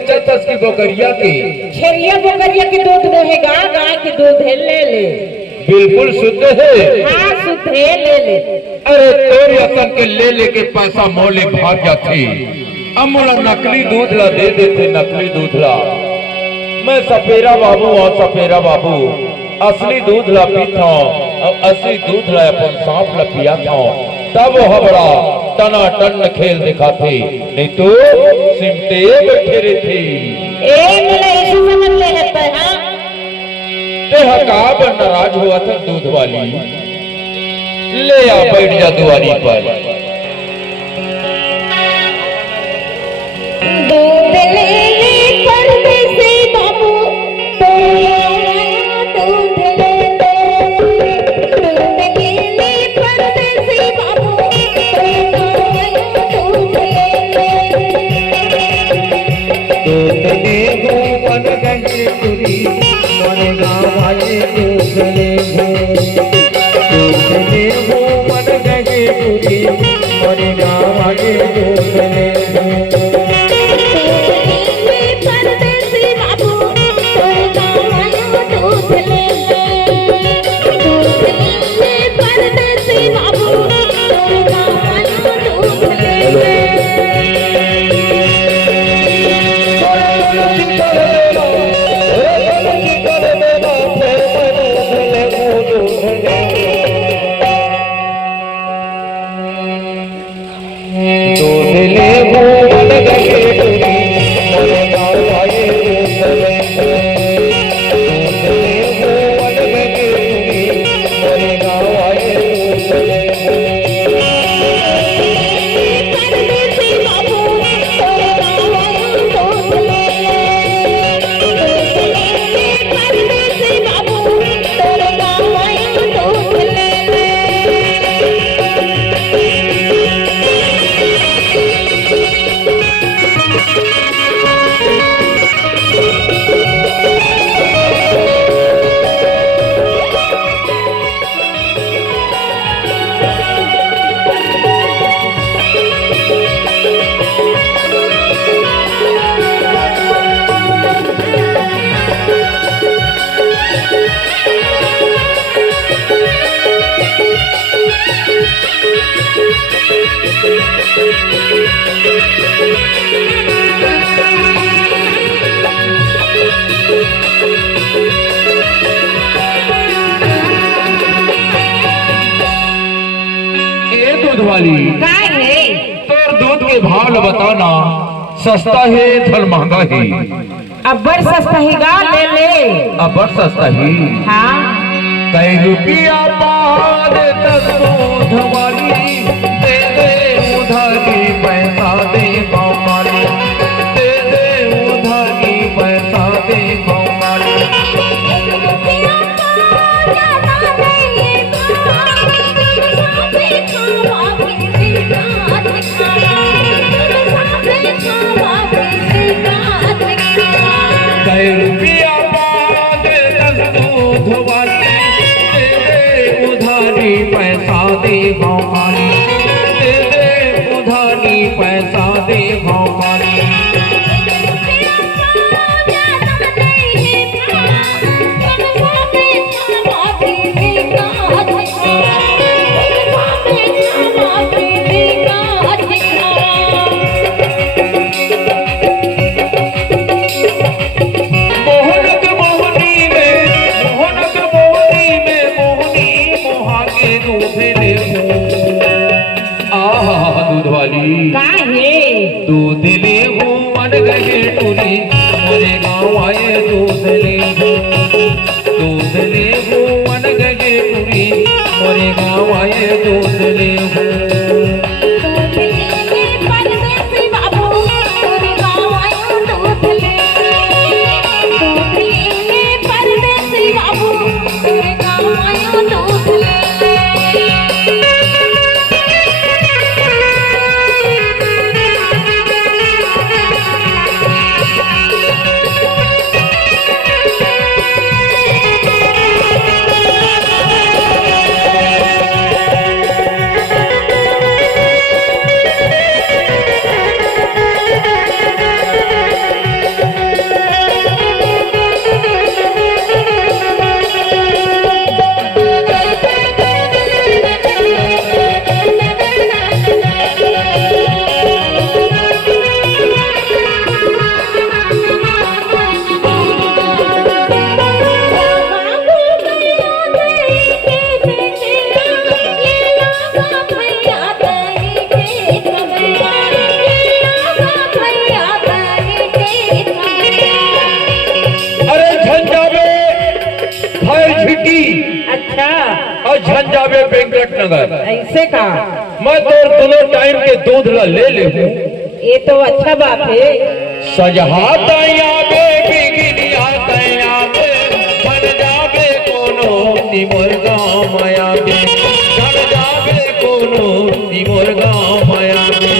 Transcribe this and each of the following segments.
बेचत की बकरिया के छेरिया बकरिया के दूध रहेगा, गाय के दूध है, ले ले। बिल्कुल शुद्ध है। हाँ शुद्ध है, ले ले। अरे तोर यतन के ले लेके पैसा मोले भाग जाते, अमूला नकली दूध ला दे देते, नकली दूध ला। मैं सपेरा बाबू और सपेरा बाबू असली दूध ला पीता और असली दूध ला अपन सांप ला पिया था, तब वो हबड़ा टना टन खेल दिखाते, नहीं तो सिमटे बैठे रहते। ऐसे समझ ले लेता है। हाँ हकाब नाराज हुआ था दूध वाली, ले आ बैठ जा दुआरी पर। दूध ले ले परदेसी बाबू, दूध ले ले, दूध ले ले परदेसी बाबू, दूध ले गो मन गंगे पुरी मन गाँव आए दूध ले गो मन गंगे पुरी मन गाँव आए दूध ले परदेसी बाबू, दूध ले ले, दूध ले परदेसी बाबू, दूध ले ले। तोर दूध के भाव बताना, सस्ता है थल महंगा है? अब बड़ सस्ता ही गा, ले ले। अब बड़ सस्ता ही। हाँ कई रुपया बाद दूध वाली, दे दे उधारी पैसा दे कौमाली, दे दे उधारी पैसा दे कौमाली। रुपया बाद दूध वाली, दे दे उधारी पैसा दे भौकाली, दे दे उधारी पैसा दे भौकाली। दूध ले हो मन गए टूरी, मोरे गाँव आए दूध ले हो, दूध ले हो मन गए टूरी, मोरे गाँव आए दूध ले हो। झन जावे वेंकट नगर। ऐसे का? मैं तो दोनों टाइम के दूध ला ले ले हूँ। ये तो अच्छा बात है। सजहा तयाबे बिगिनिया तयाबे बन जावे कोनो निमोर गाँव माया बे बन जावे कोनो निमोर गाँव माया बे।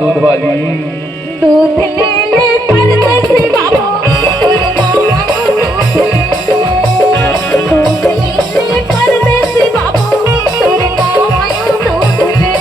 दूध वाली दूध ले ले परदेसी बाबू दूध ले ले परदेसी बाबू तेरे गाँव आयो दूध ले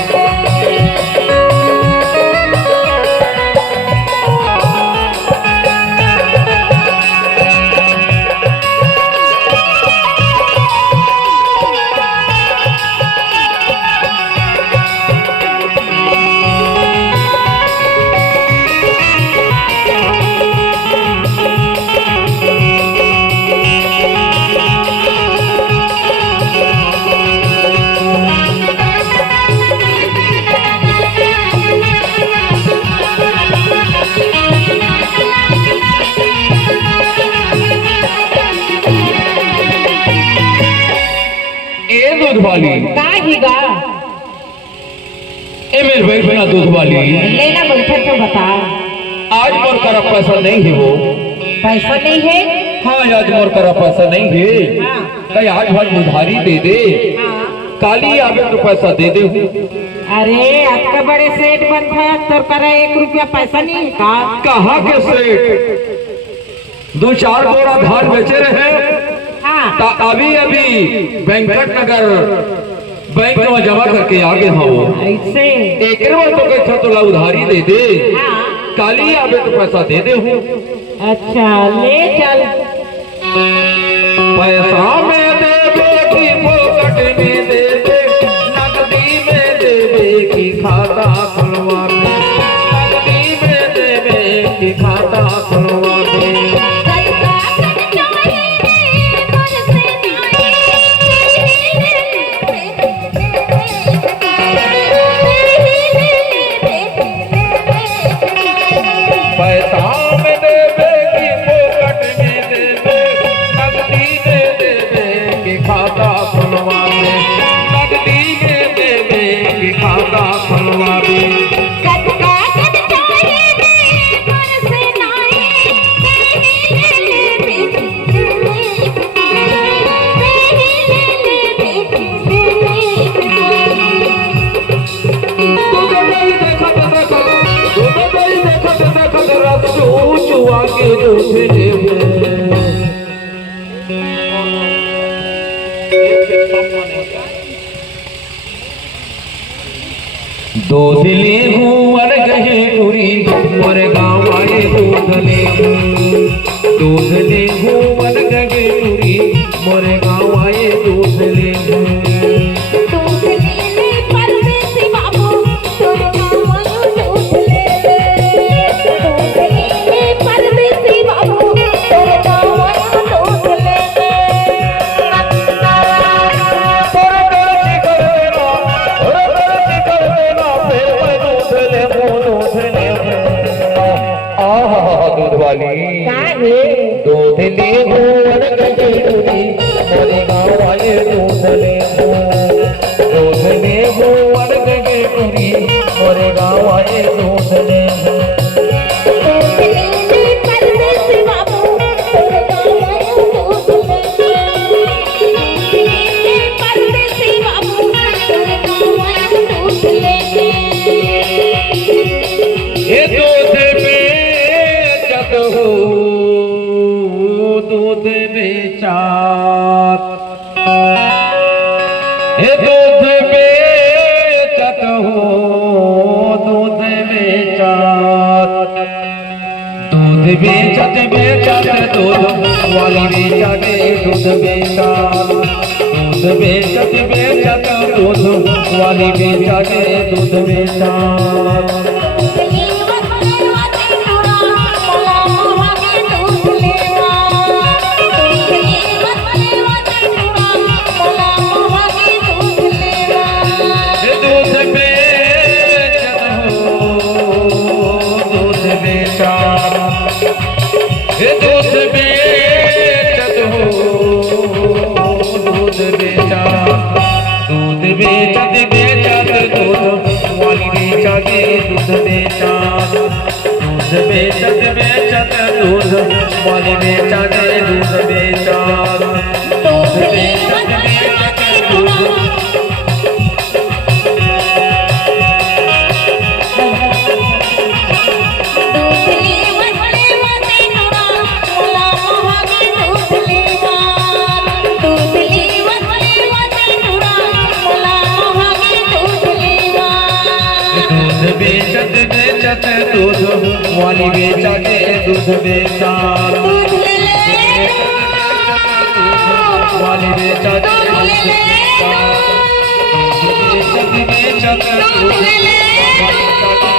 दूध वाली का हीगा? ए मेरे भाई बना दूध वाली लेना बैठे तो बता। आज मोर करा पैसा नहीं है वो। पैसा नहीं है? हाँ आज मोर करा पैसा नहीं है। हाँ। कहीं आज भर उधारी दे दे। हाँ। काली आवे तो पैसा दे दे। अरे आपका बड़े सेठ बन था तो करा 1 रुपया पैसा नहीं है का? कहाँ के सेठ? 2-4 बोरा धान बेचे रहे। हाँ। ता अभी अभी वेंकट नगर बैंक में जमा करके आगे हाँ वो ऐसे एक बार तो कहीं थोड़ा उधारी दे दे। हाँ। काली आवे तो पैसा दे दे हूँ। अच्छा ले चल। पैसा में दे दे कि फोकट में दे दे नकदी में दे दे कि खाता खुलवा दे नकदी में दे दे कि खाता खुलवा दे। पैसा में दे दे कि फोकट में दे दे नकदी में दे दे कि खाता खुलवा दे नकदी में दे दे कि खाता खुलवा दे। दूध ले हूँ अर गहे टूरी मोर गाँव आए दूध ले दूध ले हूँ अर गहे टूरी मोर गाँव आए दूध ले दूध ले ले परदेसी बाबू तेरे गाँव आयो दूध ले दूध ले ले परदेसी बाबू तेरे गाँव आयो दूध ले दूध वाली का है? दूध ले हूँ गजरूरी मोरे गाँव आए दूध ले दूध ले हूँ गजरूरी मोरे गाँव आए दूध ले। दूध ले ले परदेसी बाबू तेरे गाँव आयो दूध ले परदेसी बाबू तेरे गाँव आयो दूध ले ये दूध में जग हो दूध बेचात बेचत बेचत दूध वाली बेचा के दूध बेचा दूध बेचत बेचत दूध वाली बेचा के दूध बेचा दूध बेचत हो दूध बेचा दूध बेचत बेचत दूध वाली बेचा के दूध बेचा दूध बेचत बेचत दूध वाली बेचा के दूध बेचा दूध बेचत बेचत दूध बेचत बेचत दूध वाली बेचा के दूध बेचा वाली बेचा के दूध बेचा बेचत बेचत दूध वाली बेचा के